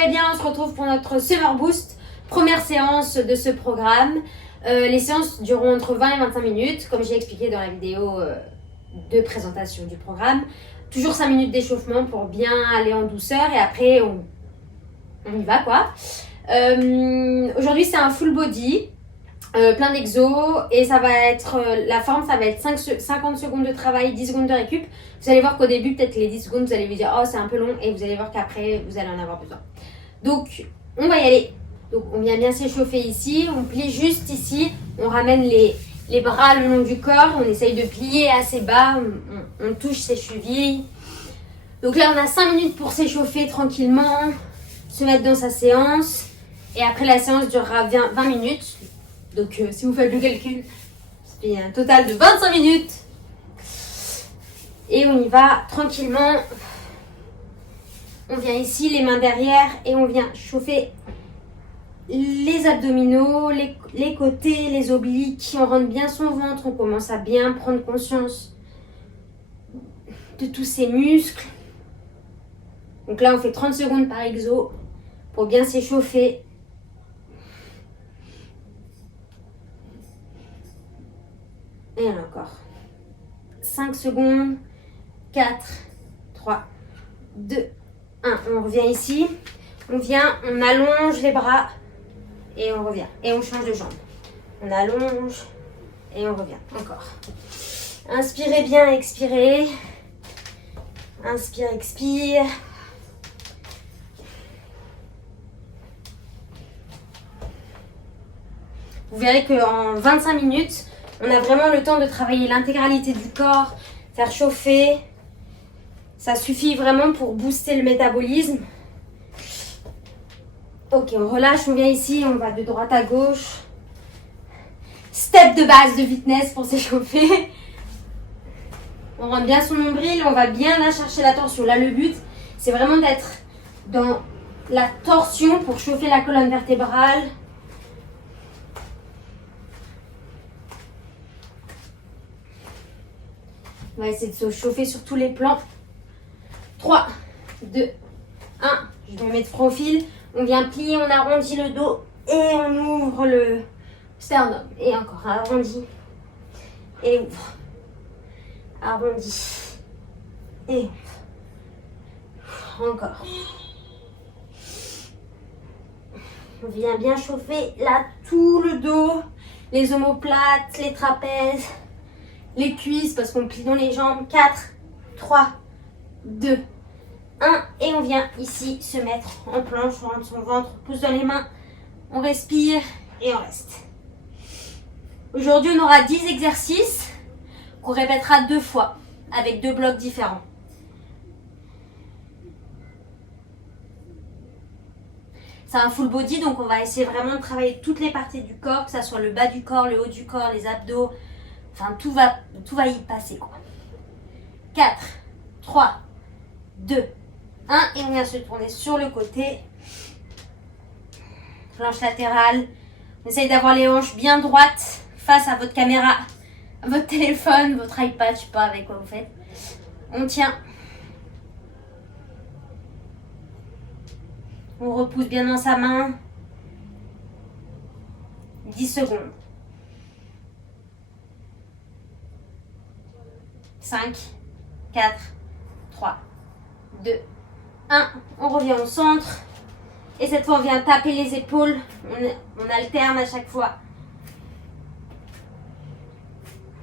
allez bien, on se retrouve pour notre Summer Boost, première séance de ce programme. Les séances dureront entre 20 et 25 minutes, comme j'ai expliqué dans la vidéo de présentation du programme. Toujours 5 minutes d'échauffement pour bien aller en douceur et après on y va quoi. Aujourd'hui c'est un full body, plein d'exos et ça va être, la forme ça va être 50 secondes de travail, 10 secondes de récup. Vous allez voir qu'au début peut-être les 10 secondes vous allez vous dire oh c'est un peu long et vous allez voir qu'après vous allez en avoir besoin. Donc on va y aller. Donc on vient bien s'échauffer ici, on plie juste ici, on ramène les bras le long du corps, on essaye de plier assez bas, on touche ses chevilles. Donc là on a 5 minutes pour s'échauffer tranquillement, se mettre dans sa séance et après la séance durera 20 minutes. Donc si vous faites le calcul, ça fait un total de 25 minutes. Et on y va tranquillement. On vient ici, les mains derrière et on vient chauffer les abdominaux, les côtés, les obliques. On rentre bien son ventre, on commence à bien prendre conscience de tous ces muscles. Donc là, on fait 30 secondes par exo pour bien s'échauffer. Et encore. 5 secondes. 4, 3, 2, 1. On revient ici. On vient, on allonge les bras. Et on revient. Et on change de jambe. On allonge. Et on revient. Encore. Inspirez bien, expirez. Inspire, expire. Vous verrez qu'en 25 minutes, on a vraiment le temps de travailler l'intégralité du corps, faire chauffer. Ça suffit vraiment pour booster le métabolisme. Ok, on relâche, on vient ici, on va de droite à gauche. Step de base de fitness pour s'échauffer. On rentre bien son nombril, on va bien là chercher la torsion. Là, le but, c'est vraiment d'être dans la torsion pour chauffer la colonne vertébrale. On va essayer de se chauffer sur tous les plans. 3, 2, 1. Je me mets de profil. On vient plier, on arrondit le dos et on ouvre le sternum. Et encore, arrondi et ouvre. Arrondi et ouvre. Encore. On vient bien chauffer là tout le dos, les omoplates, les trapèzes, les cuisses parce qu'on plie dans les jambes. 4, 3, 2, 1. Et on vient ici se mettre en planche, on rentre son ventre, on pousse dans les mains, on respire et on reste. Aujourd'hui, on aura 10 exercices qu'on répétera 2 fois avec 2 blocs différents. C'est un full body, donc on va essayer vraiment de travailler toutes les parties du corps, que ce soit le bas du corps, le haut du corps, les abdos. Enfin, tout va y passer, quoi. 4, 3, 2, 1. Et on vient se tourner sur le côté. Planche latérale. On essaye d'avoir les hanches bien droites face à votre caméra, à votre téléphone, votre iPad, je sais pas avec quoi vous faites. On tient. On repousse bien dans sa main. 10 secondes. 5, 4, 3, 2, 1. On revient au centre. Et cette fois, on vient taper les épaules. On alterne à chaque fois.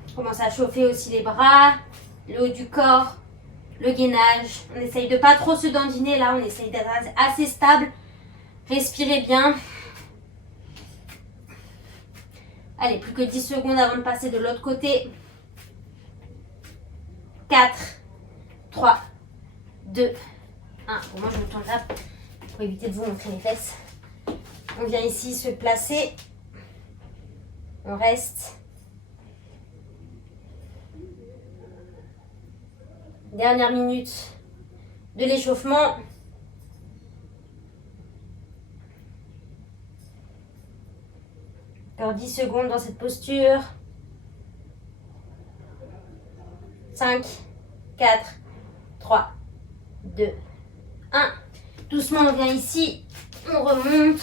On commence à chauffer aussi les bras, le haut du corps, le gainage. On essaye de pas trop se dandiner là. On essaye d'être assez stable. Respirez bien. Allez, plus que 10 secondes avant de passer de l'autre côté. 4, 3, 2, 1. Bon, moi, je me tourne là pour éviter de vous montrer les fesses. On vient ici se placer. On reste. Dernière minute de l'échauffement. Encore 10 secondes dans cette posture. 5, 4, 3, 2, 1. Doucement, on vient ici, on remonte,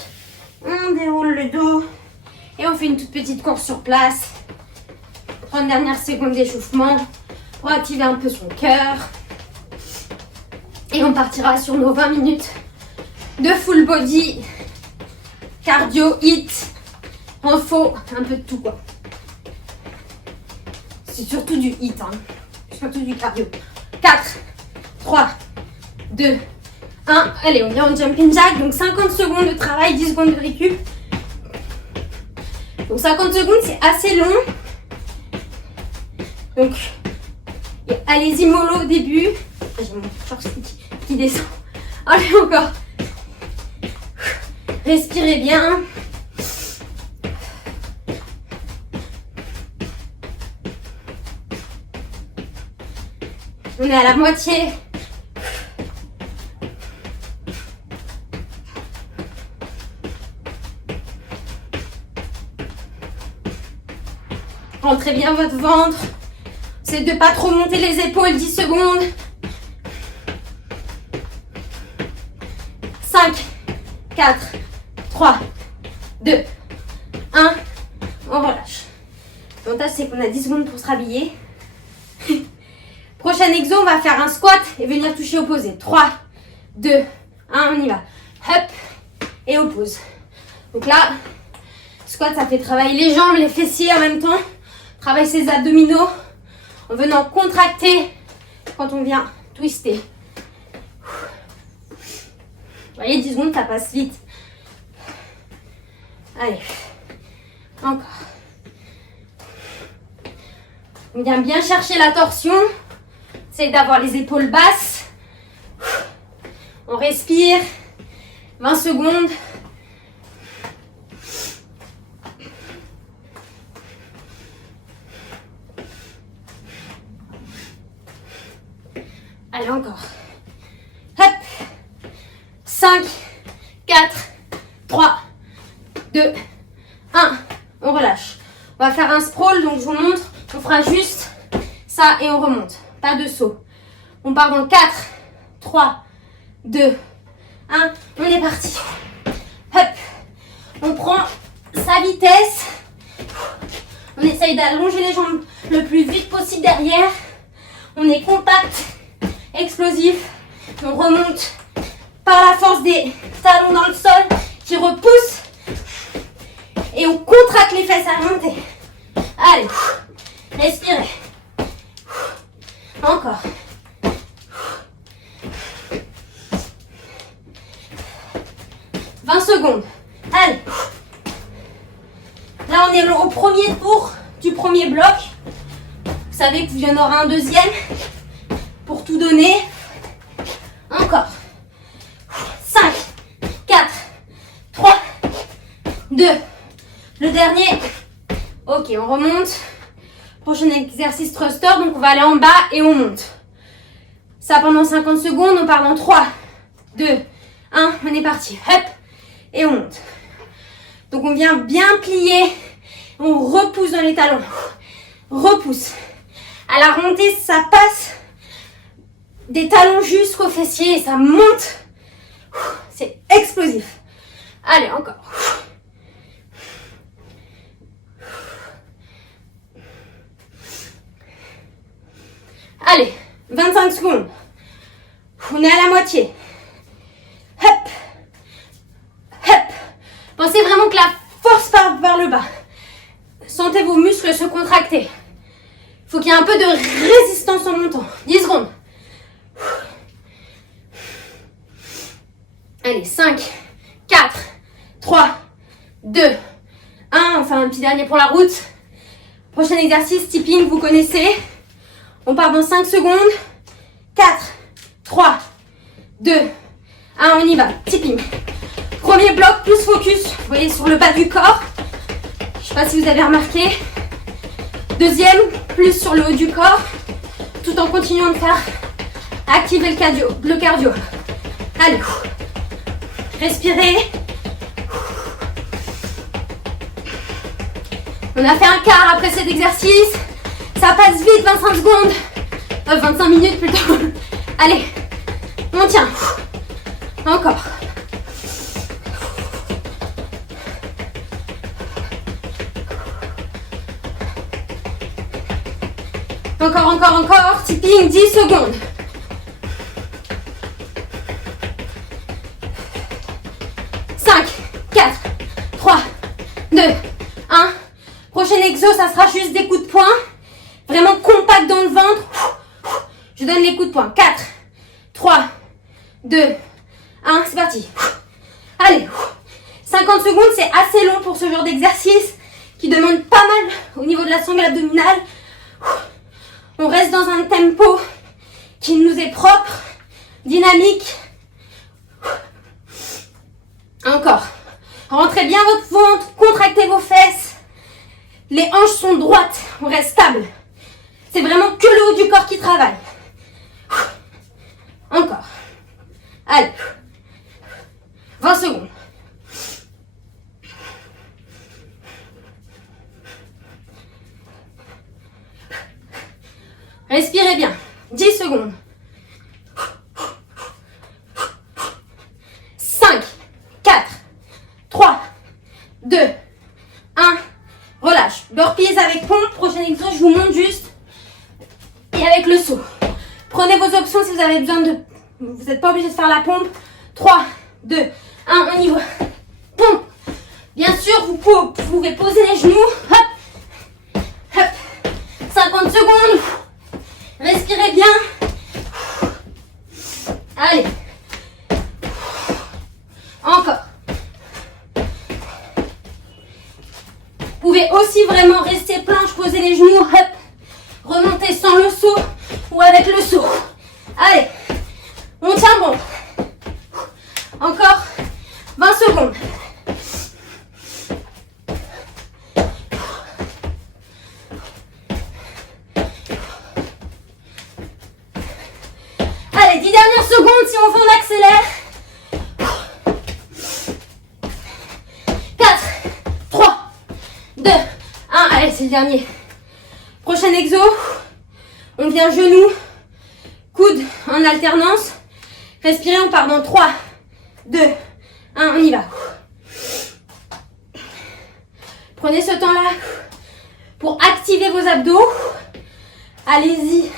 on déroule le dos et on fait une toute petite course sur place. 30 dernières secondes d'échauffement pour activer un peu son cœur. Et on partira sur nos 20 minutes de full body, cardio, HIIT, renfo, un peu de tout quoi. C'est surtout du HIIT, hein. Surtout du cardio. 4, 3, 2, 1. Allez, on vient en jumping jack. Donc 50 secondes de travail, 10 secondes de récup. Donc 50 secondes, c'est assez long. Donc, allez-y mollo au début. J'ai mon short qui descend. Allez, encore. Respirez bien. On est à la moitié. Rentrez bien votre ventre. C'est de ne pas trop monter les épaules, 10 secondes. 5, 4, 3, 2, 1. On relâche. L'avantage, c'est qu'on a 10 secondes pour se rhabiller. Prochain exo, on va faire un squat et venir toucher opposé. 3, 2, 1, on y va. Hop, et oppose. Donc là, squat, ça fait travailler les jambes, les fessiers en même temps. Travaille ses abdominaux en venant contracter quand on vient twister. Vous voyez, 10 secondes, ça passe vite. Allez, encore. On vient bien chercher la torsion. Essaye d'avoir les épaules basses. On respire. 20 secondes. Allez, encore. Hop. 5, 4, 3, 2, 1. On relâche. On va faire un sprawl, donc je vous montre. On fera juste ça et on remonte. Pas de saut. On part dans 4, 3, 2, 1. On est parti. Hop. On prend sa vitesse. On essaye d'allonger les jambes le plus vite possible derrière. On est compact, explosif. On remonte par la force des talons dans le sol qui repoussent. Et on contracte les fesses à remonter. Allez. Respirez. Encore. « 20 secondes. Allez. Là, on est au premier tour du premier bloc. Vous savez qu'il y en aura un deuxième pour tout donner. Encore. 5, 4, 3, 2. Le dernier. Ok, on remonte. Prochain exercice thruster, donc on va aller en bas et on monte. Ça pendant 50 secondes, on part dans 3, 2, 1, on est parti. Hop, et on monte. Donc on vient bien plier, on repousse dans les talons. Repousse. À la remontée, ça passe des talons jusqu'aux fessiers et ça monte. C'est explosif. Allez, encore. Allez, 25 secondes. On est à la moitié. Hop. Hop. Pensez vraiment que la force part vers le bas. Sentez vos muscles se contracter. Il faut qu'il y ait un peu de résistance en montant. 10 secondes. Allez, 5, 4, 3, 2, 1. On fait un petit dernier pour la route. Prochain exercice, tipping, vous connaissez. On part dans 5 secondes. 4, 3, 2, 1. On y va. Tipping. Premier bloc, plus focus. Vous voyez, sur le bas du corps. Je ne sais pas si vous avez remarqué. Deuxième, plus sur le haut du corps. Tout en continuant de faire activer le cardio. Allez. Respirez. On a fait un quart après cet exercice. Ça passe vite, 25 secondes. 25 minutes plutôt. Allez, on tient. Encore. Encore, encore, encore. Tipping, 10 secondes. 5, 4, 3, 2, 1. Prochain exo, ça sera juste des coups de poing. Vraiment compact dans le ventre. Je donne les coups de poing. 4, 3, 2, 1. C'est parti. Allez. 50 secondes, c'est assez long pour ce genre d'exercice qui demande pas mal au niveau de la sangle abdominale. On reste dans un tempo qui nous est propre, dynamique. Encore. Rentrez bien votre ventre, contractez vos fesses. Les hanches sont droites, on reste stable. C'est vraiment que le haut du corps qui travaille. Encore. Allez. 20 secondes. Respirez bien. 10 secondes. 5, 4, 3, 2, 1. Relâche. Burpees avec pompe. Prochain exercice, je vous montre juste. Et avec le saut. Prenez vos options si vous avez besoin de... Vous n'êtes pas obligé de faire la pompe. 3, 2, 1. On y va. Pompe. Bien sûr, vous pouvez poser les genoux. Hop. Hop. 50 secondes. Respirez bien. Allez. Encore. Vous pouvez aussi vraiment rester planche, poser les genoux, hop. Remonter sans le saut ou avec le saut. Allez. On tient bon. Encore 20 secondes. Allez, 10 dernières secondes, si on veut, on accélère. 4, 3, 2, 1. Allez, c'est le dernier. Prochain exo. On vient genou, coude en alternance. Respirez, on part dans 3, 2, 1. On y va. Prenez ce temps-là pour activer vos abdos. Allez-y.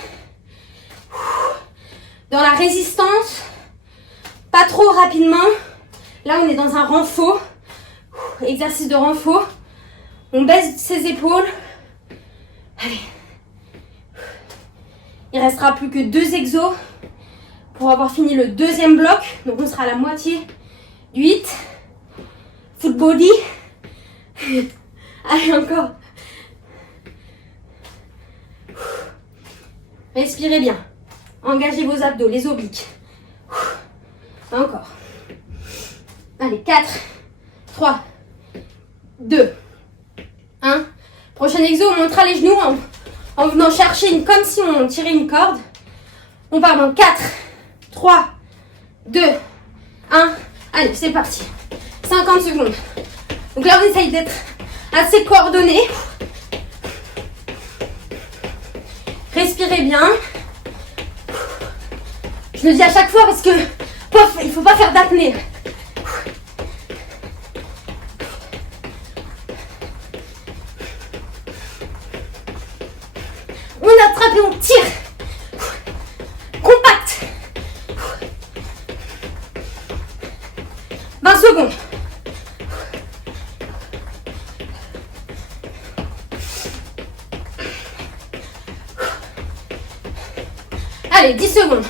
Dans la résistance, pas trop rapidement. Là, on est dans un renfort. Exercice de renfort. On baisse ses épaules. Allez. Il restera plus que 2 exos pour avoir fini le deuxième bloc. Donc, on sera à la moitié du 8. Full body. Allez, encore. Respirez bien. Engagez vos abdos, les obliques. Encore. Allez, 4, 3, 2, 1. Prochain exo, on montera les genoux en venant chercher comme si on tirait une corde. On part dans 4, 3, 2, 1. Allez, c'est parti. 50 secondes. Donc là, on essaye d'être assez coordonné. Respirez bien. Je le dis à chaque fois parce que il ne faut pas faire d'apnée. On attrape et on tire. Compact. 20 secondes. Allez, 10 secondes.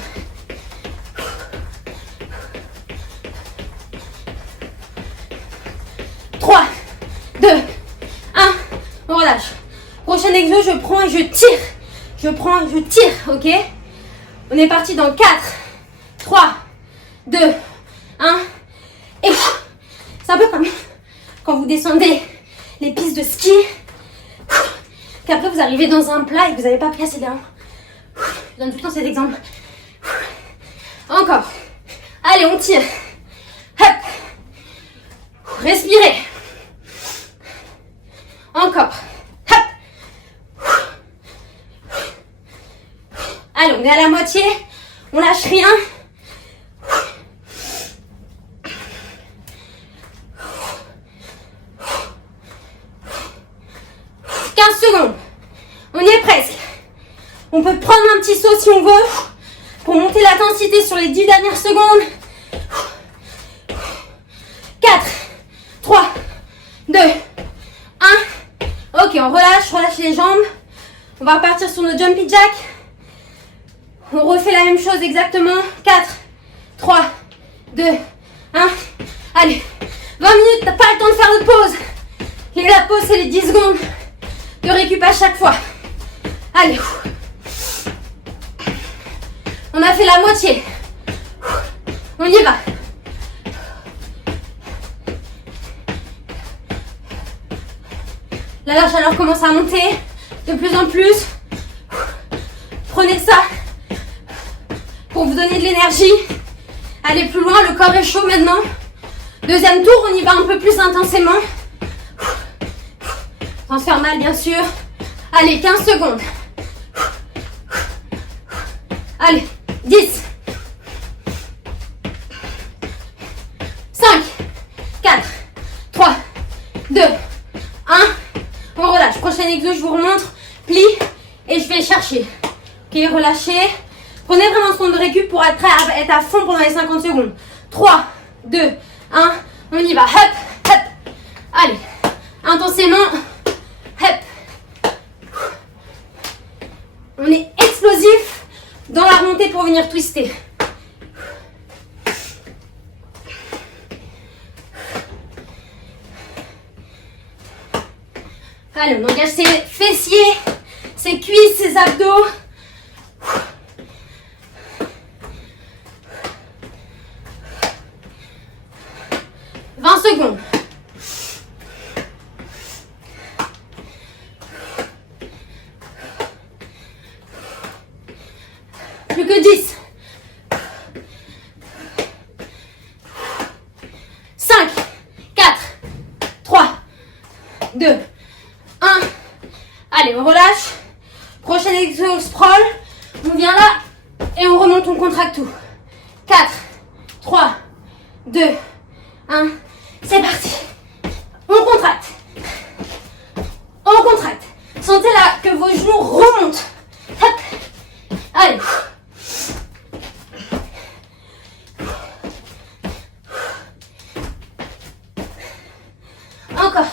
On relâche. Prochain exo, je prends et je tire. Je prends et je tire, ok? On est parti dans 4, 3, 2, 1. Et c'est un peu comme quand vous descendez les pistes de ski. Qu'après vous arrivez dans un plat et que vous n'avez pas pris assez d'air. Je donne tout le temps cet exemple. Encore. Allez, on tire. Hop. Respirez. Encore. Hop. Allez, on est à la moitié. On lâche rien. On peut prendre un petit saut si on veut pour monter l'intensité sur les 10 dernières secondes. 4, 3, 2, 1. Ok, on relâche les jambes. On va repartir sur nos jumpy jack. On refait la même chose exactement. 4, 3, 2, 1. Allez, 20 minutes, t'as pas le temps de faire de pause. Et la pause, c'est les 10 secondes de récup à chaque fois. Allez. On a fait la moitié. On y va. Là, la chaleur commence à monter de plus en plus. Prenez ça pour vous donner de l'énergie. Allez plus loin, le corps est chaud maintenant. Deuxième tour, on y va un peu plus intensément. Sans se faire mal, bien sûr. Allez, 15 secondes. Allez, 10. 5, 4, 3, 2, 1. On relâche. Prochain exo, je vous remontre. Plie et je vais chercher. Ok, relâchez. Prenez vraiment ce temps de récup pour être à fond pendant les 50 secondes. 3, 2, 1. On y va. Hop, hop. Allez, intensément. Hop. On est explosif dans la remontée pour venir twister. Allez, on engage ses fessiers, ses cuisses, ses abdos. 20 secondes. Plus que 10. 5, 4, 3, 2, 1. Allez, on relâche. Prochain exo, sprawl. On vient là et on remonte, on contracte tout. 4, 3, 2, 1. C'est parti. On contracte. On contracte. Sentez là que vos genoux remontent. Hop. Allez. Encore.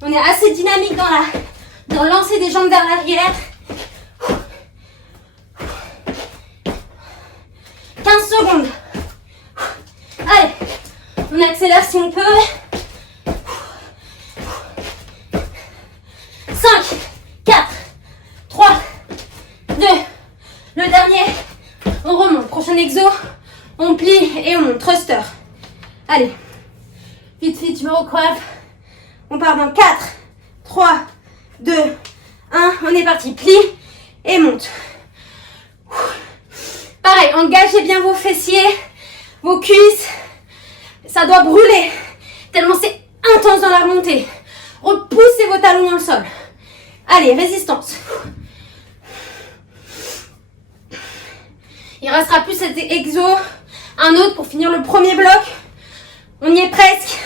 On est assez dynamique dans le lancer des jambes vers l'arrière. 15 secondes. Allez, on accélère si on peut. 5, 4, 3, 2. Le dernier, on remonte. Prochain exo, on plie et on monte. Thruster. Allez, vite, je me recroise. On part dans 4, 3, 2, 1. On est parti. Plie et monte. Pareil, engagez bien vos fessiers, vos cuisses. Ça doit brûler tellement c'est intense dans la remontée. Repoussez vos talons dans le sol. Allez, résistance. Il restera plus cet exo. Un autre pour finir le premier bloc. On y est presque.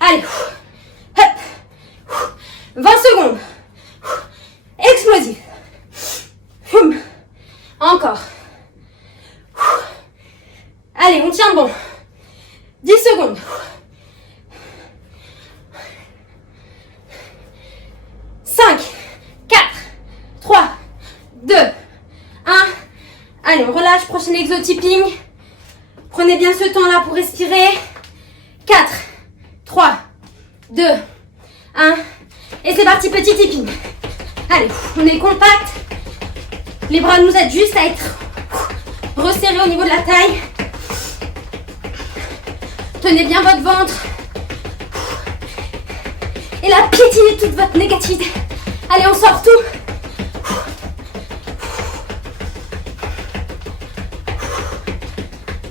Allez. Hop. 20 secondes. Explosif. Encore. Allez, on tient bon. 10 secondes. 5, 4, 3, 2, 1. Allez, on relâche. Prochain exo tipping. Prenez bien ce temps-là pour respirer. 4, 3, 2, 1. Et c'est parti, petit tipping. Allez, on est compact. Les bras nous aident juste à être resserrés au niveau de la taille. Tenez bien votre ventre. Et là, piétinez toute votre négativité. Allez, on sort tout.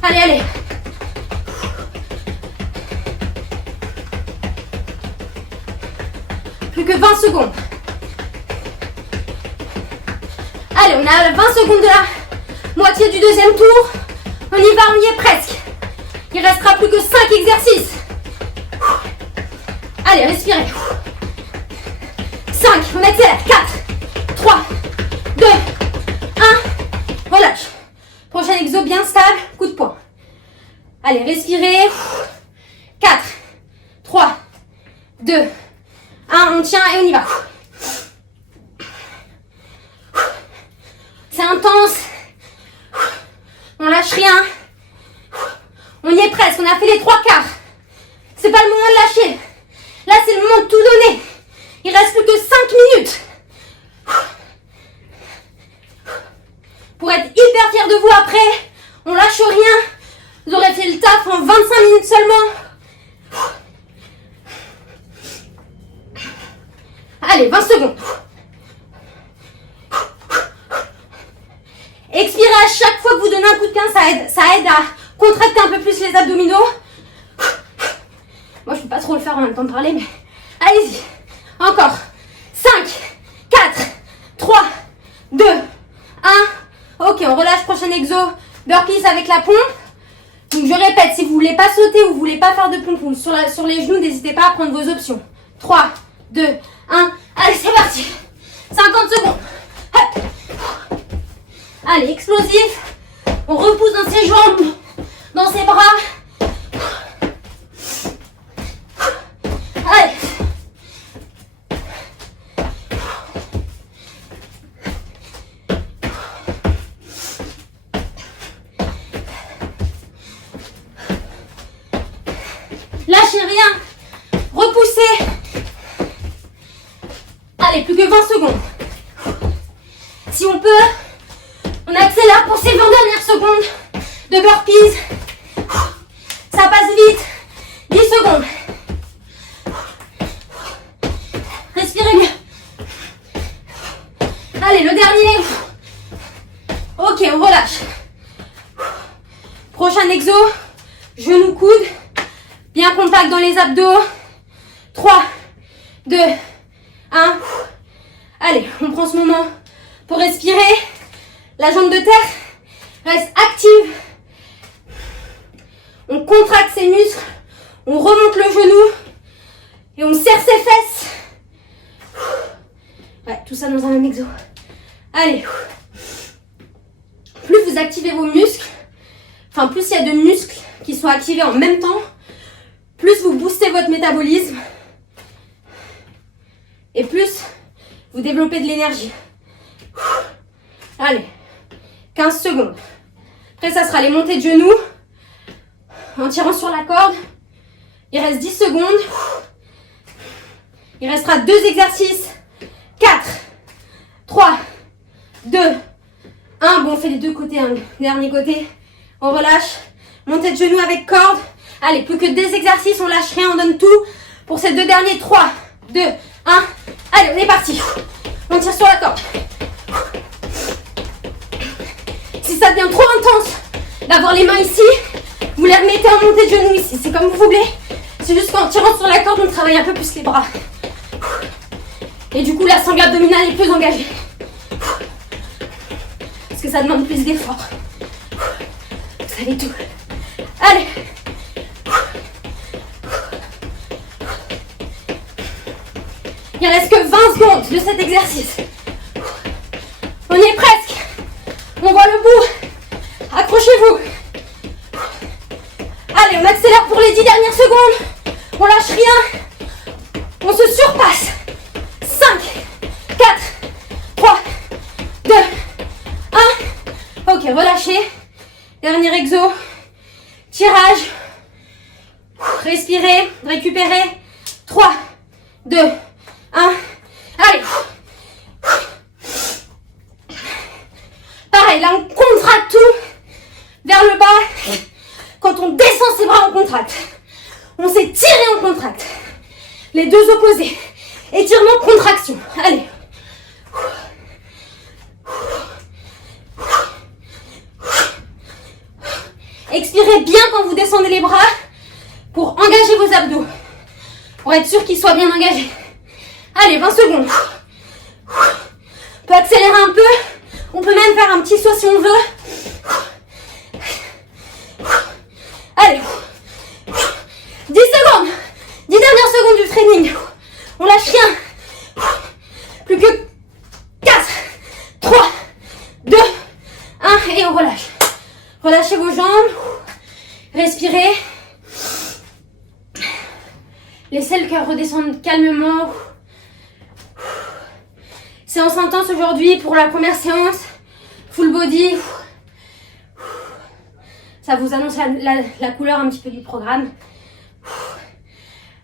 Allez. Plus que 20 secondes. Allez, on a 20 secondes de la moitié du deuxième tour. On y va, on y est presque. Il restera plus que 5 exercices. Allez, respirez. 5, on accélère. 4, 3, 2, 1. Relâche. Prochain exo bien stable, coup de poing. Allez, respirez. 4, 3, 2, 1. On tient et on y va. C'est intense. On lâche rien. On y est presque, on a fait les 3/4. C'est pas le moment de lâcher. Là, c'est le moment de tout donner. Il reste plus que 5 minutes. Pour être hyper fier de vous après, on lâche rien. Vous aurez fait le taf en 25 minutes seulement. Allez, 20 secondes. Expirez à chaque fois que vous donnez un coup de pied, ça aide à contracter un peu plus les abdominaux. Moi, je peux pas trop le faire en même temps de parler, mais allez-y. Encore. 5, 4, 3, 2, 1. Ok, on relâche. Prochain exo. Burpees avec la pompe. Donc, je répète, si vous voulez pas sauter ou vous voulez pas faire de pompe ou sur les genoux, n'hésitez pas à prendre vos options. 3, 2, 1. Allez, c'est parti. 50 secondes. Hop. Allez, explosif. On repousse dans ses jambes, dans ses bras. Allez. Lâchez rien. Repoussez. Allez, plus que 20 secondes. Si on peut, on accélère pour ces 20 dernières secondes de burpees. Ça passe vite. 10 secondes. Respirez mieux. Allez, le dernier. Ok, on relâche. Prochain exo. Genoux, coudes. Bien compact dans les abdos. 3, 2, 1. Allez, on prend ce moment pour respirer. La jambe de terre reste active. On contracte ses muscles. On remonte le genou. Et on serre ses fesses. Ouais, tout ça dans un même exo. Allez. Plus vous activez vos muscles, enfin plus il y a de muscles qui sont activés en même temps, plus vous boostez votre métabolisme. Et plus vous développez de l'énergie. Allez. 15 secondes. Après, ça sera les montées de genoux. En tirant sur la corde. Il reste 10 secondes. Il restera 2 exercices. 4, 3, 2, 1. Bon, on fait les deux côtés, hein. Dernier côté. On relâche. Montée de genoux avec corde. Allez, plus que 2 exercices. On lâche rien, on donne tout. Pour ces 2 derniers. 3, 2, 1. Allez, on est parti. On tire sur la corde. Si ça devient trop intense d'avoir les mains ici, vous les remettez en montée de genoux ici. C'est comme vous voulez. C'est juste qu'en tirant sur la corde, on travaille un peu plus les bras. Et du coup, la sangle abdominale est plus engagée. Parce que ça demande plus d'effort. Vous savez tout. Allez. Il ne reste que 20 secondes de cet exercice. On y est presque. On voit le bout. Accrochez-vous. Allez, on accélère pour les 10 dernières secondes. On lâche rien. On se surpasse. 5, 4, 3, 2, 1. Ok, relâchez. Dernier exo. Tirage. Respirez. Récupérez. 3, 2, 1. Allez. Pareil, là on contracte tout vers le bas. Quand on descend ses bras, on contracte. On s'étire et on contracte. Les deux opposés. Étirement, contraction. Allez. Expirez bien quand vous descendez les bras pour engager vos abdos. Pour être sûr qu'ils soient bien engagés. Allez, 20 secondes. On peut accélérer un peu. On peut même faire un petit saut si on veut. Allez. 10 secondes. 10 dernières secondes du training. On lâche rien. Plus que 4, 3, 2, 1 et on relâche. Relâchez vos jambes. Respirez. Laissez le cœur redescendre calmement. Séance intense aujourd'hui pour la première séance. Full body. Ça vous annonce la couleur un petit peu du programme.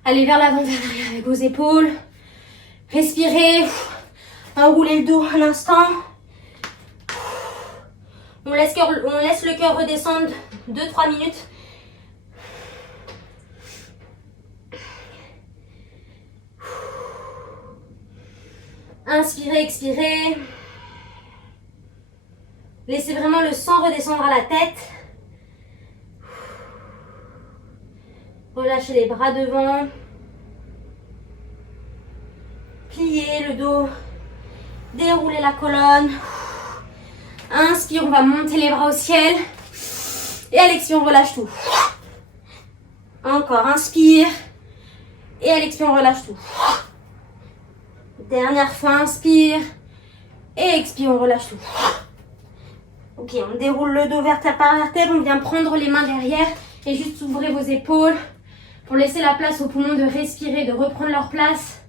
Allez vers l'avant, vers l'arrière avec vos épaules. Respirez. Enroulez le dos un instant. On laisse le cœur redescendre 2-3 minutes. Inspirez, expirez. Laissez vraiment le sang redescendre à la tête. Relâchez les bras devant. Pliez le dos. Déroulez la colonne. Inspire, on va monter les bras au ciel. Et à l'expire, on relâche tout. Encore, inspire. Et à l'expire, on relâche tout. Dernière fois, inspire. Et expire, on relâche tout. Ok, on déroule le dos vertèbre par vertèbre. On vient prendre les mains derrière. Et juste ouvrez vos épaules. Pour laisser la place aux poumons de respirer, de reprendre leur place.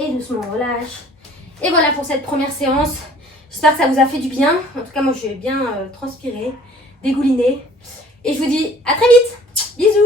Et doucement, on relâche. Et voilà pour cette première séance. J'espère que ça vous a fait du bien. En tout cas, moi, je vais bien transpirer, dégouliner. Et je vous dis à très vite. Bisous.